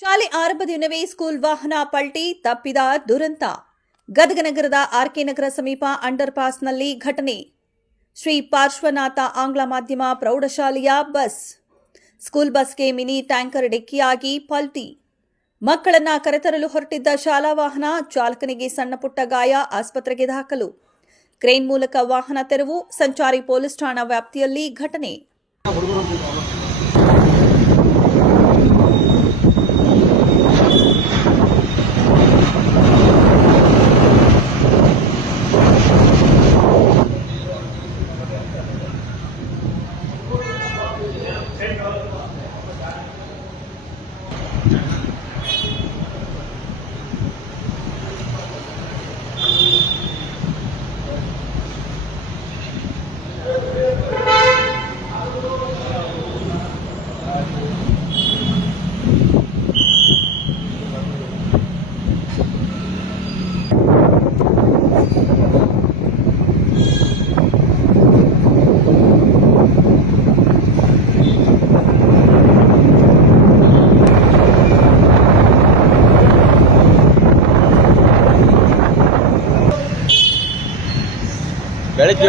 ಶಾಲೆ ಆರಂಭದ ದಿನವೇ ಸ್ಕೂಲ್ ವಾಹನ ಪಲ್ಟಿ ತಪ್ಪಿದ ದುರಂತ. ಗದಗ ನಗರದ ಆರ್ಕೆ ನಗರ ಸಮೀಪ ಅಂಡರ್ ಪಾಸ್ನಲ್ಲಿ ಘಟನೆ. ಶ್ರೀ ಪಾರ್ಶ್ವನಾಥ ಆಂಗ್ಲ ಮಾಧ್ಯಮ ಪ್ರೌಢಶಾಲೆಯ ಬಸ್. ಸ್ಕೂಲ್ ಬಸ್ಗೆ ಮಿನಿ ಟ್ಯಾಂಕರ್ ಡಿಕ್ಕಿಯಾಗಿ ಪಲ್ಟಿ. ಮಕ್ಕಳನ್ನ ಕರೆತರಲು ಹೊರಟಿದ್ದ ಶಾಲಾ ವಾಹನ ಚಾಲಕನಿಗೆ ಸಣ್ಣಪುಟ್ಟ ಗಾಯ, ಆಸ್ಪತ್ರೆಗೆ ದಾಖಲು. ಕ್ರೇನ್ ಮೂಲಕ ವಾಹನ ತೆರವು. ಸಂಚಾರಿ ಪೊಲೀಸ್ ಠಾಣಾ ವ್ಯಾಪ್ತಿಯಲ್ಲಿ ಘಟನೆ. ಬೆಳಗ್ಗೆ